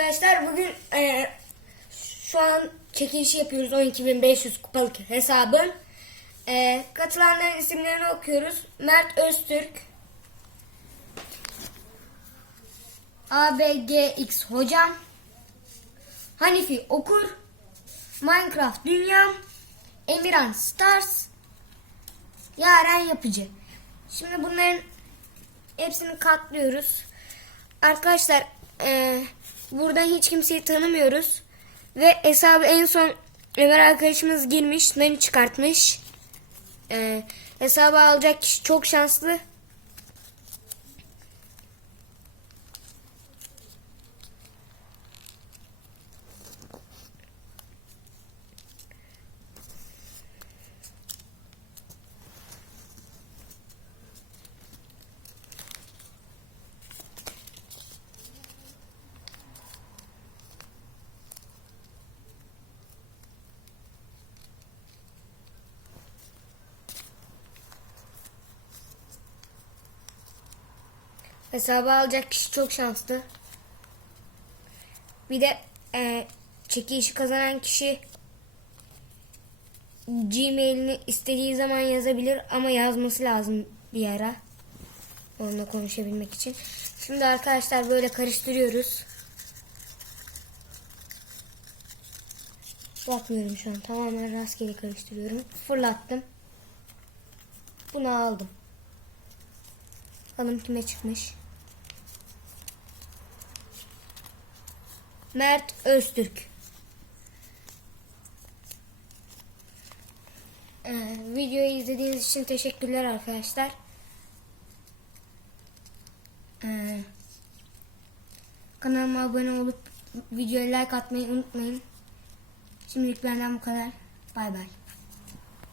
arkadaşlar bugün e, şu an çekilişi yapıyoruz 12.500 kupalık hesabın. E, katılanların isimlerini okuyoruz. Mert Öztürk. ABGX Hocam. Hanifi Okur. Minecraft Dünyam. Emirhan Stars. Yaren Yapıcı. Şimdi bunların hepsini katlıyoruz. Arkadaşlar e, buradan hiç kimseyi tanımıyoruz. Ve hesabı en son Ömer arkadaşımız girmiş. Nani çıkartmış. E, hesabı alacak kişi çok şanslı. Hesabı alacak kişi çok şanslı. Bir de e, çekilişi kazanan kişi Gmail'ini istediği zaman yazabilir ama yazması lazım bir ara. Onunla konuşabilmek için. Şimdi arkadaşlar böyle karıştırıyoruz. Bakmıyorum şu an. Tamamen rastgele karıştırıyorum. Fırlattım. Bunu aldım. Bakalım kime çıkmış. Mert Öztürk. Ee, videoyu izlediğiniz için teşekkürler arkadaşlar. Ee, kanalıma abone olup videoya like atmayı unutmayın. Şimdilik benden bu kadar. Bay bay.